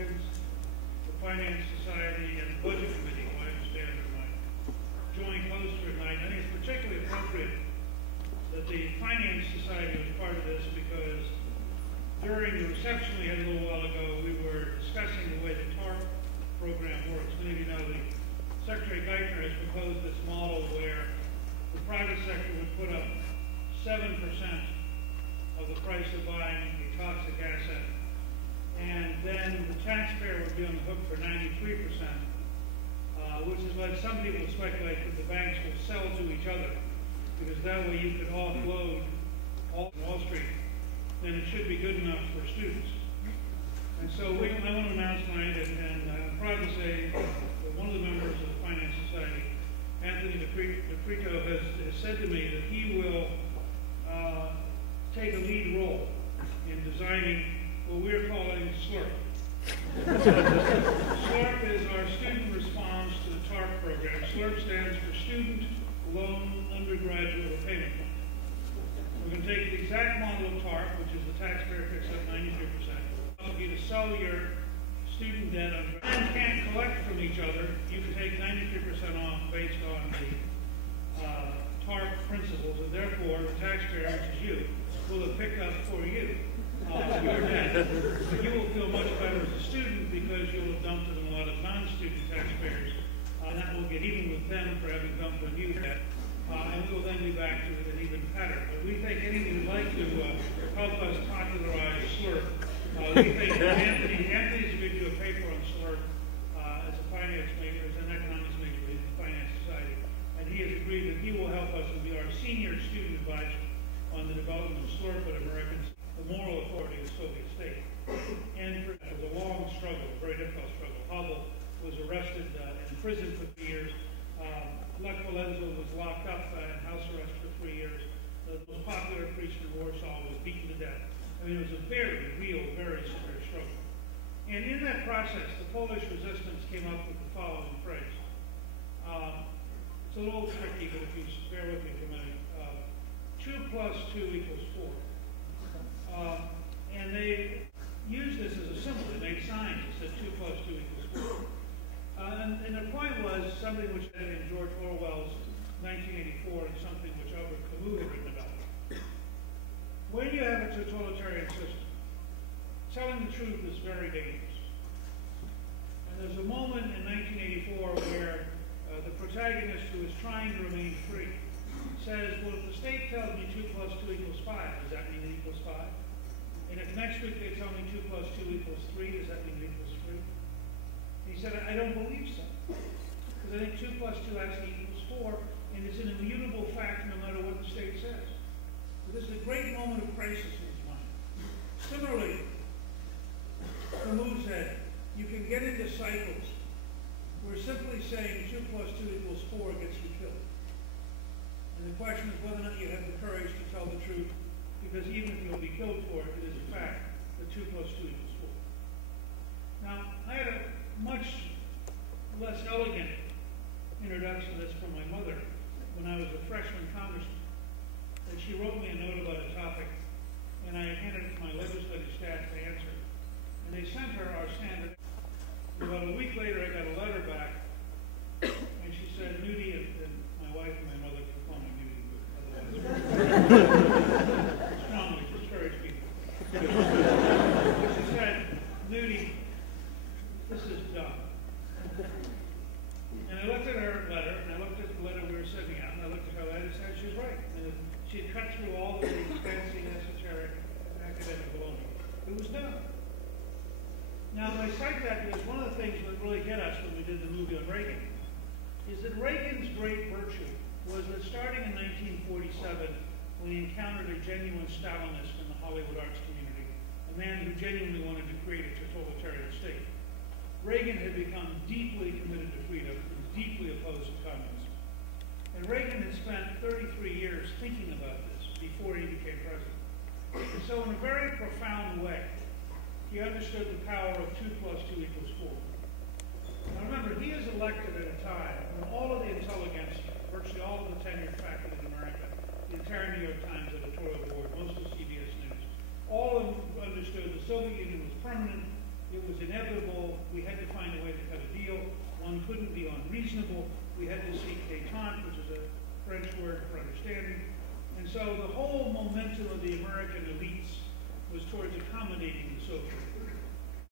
Republicans, the Finance Society, and the Budget Committee, who I understand might join closer tonight. I think it's particularly appropriate that the Finance Society was part of this because during the reception we had a little while ago, we were discussing the way the TARP program works. Many of you know that Secretary Geithner has proposed this model where the private sector would put up 7% of the price of buying a toxic asset, and then the taxpayer would be on the hook for 93%, which is what some people speculate that the banks will sell to each other, because that way you could offload all Wall Street, then it should be good enough for students. And so I want to announce tonight, and I'm proud to say that one of the members of the Finance Society, Anthony DePrito, has said to me that he will take a lead role in designing what we're calling SLURP. SLURP is our student response to the TARP program. SLURP stands for Student Loan Undergraduate Repayment Plan. We're going to take the exact model of TARP, which is the taxpayer picks up 93%. Allow you to sell your student debt and can't collect from each other. You can take 93% off based on the TARP principles, and therefore the taxpayer, which is you, will have picked up for you your debt. So you will feel much better as a student because you'll have dumped it on a lot of non-student taxpayers, and that will get even with them for having dumped on you debt. And we will then be back to an even pattern. But we think anything you'd like to help us popularize SLURP, we think Anthony's agreed to do a paper on SLURP as a finance major, as an economics major in the Finance Society. And he has agreed that he will help us and be our senior student advisor on the development of SLURP at Americans, the moral authority of the Soviet state. And it was a long struggle, a very difficult struggle. Havel was arrested and imprisoned for 3 years. Lech Walesa was locked up in house arrest for 3 years. The most popular priest in Warsaw was beaten to death. I mean, it was a very real, very severe struggle. And in that process, the Polish resistance came up with the following phrase. It's a little tricky, but if you bear with me for a minute. 2 plus 2 equals 4. And they used this as a symbol. They made signs that said 2 plus 2 equals 4. And their point was something which in George Orwell's 1984 and something which Albert Camus had written about. When you have a totalitarian system, telling the truth is very dangerous. And there's a moment in 1984 where the protagonist, who is trying to remain free, says, well, if the state tells me 2 plus 2 equals 5, does that mean it equals 5? And if next week they tell me 2 plus 2 equals 3, does that mean it equals 3? He said, I don't believe so. Because I think 2 plus 2 actually equals 4, and it's an immutable fact no matter what the state says. So this is a great moment of crisis in his mind. Similarly, Camus said, you can get into cycles where simply saying 2 plus 2 equals 4 gets you killed. And the question is whether or not you have the courage to tell the truth, because even if you'll be killed for it, it is a fact that 2 plus 2 equals 4. Now, I had a much less elegant introduction to this from my mother when I was a freshman congressman. And she wrote me a note about a topic, and I handed it to my legislative staff to answer. And they sent her our standard. About a week later, I got a letter back, and she said, Newty, and my wife and my mother could call me Newty, but otherwise, strongly discourage people. She said, Newty, this is dumb. And I looked at her letter, and I looked at the letter we were sending out, and I looked at her letter and said she was right. And she had cut through all of the fancy, esoteric, academic baloney. It was dumb. Now, I cite that because one of the things that really hit us when we did the movie on Reagan is that Reagan's great virtue was that starting in 1947, when he encountered a genuine Stalinist in the Hollywood arts community, a man who genuinely wanted to create a totalitarian state, Reagan had become deeply committed to freedom and deeply opposed to communism. And Reagan had spent 33 years thinking about this before he became president. And so in a very profound way, he understood the power of 2 plus 2 equals 4. Now remember, he is elected at a time when all of the intelligentsia, virtually all of the tenured faculty in America, the entire New York Times editorial board, most of CBS News, all of them understood the Soviet Union was permanent, It was inevitable. We had to find a way to cut a deal. One couldn't be unreasonable. We had to seek détente, which is a French word for understanding. And so the whole momentum of the American elites was towards accommodating the socialists.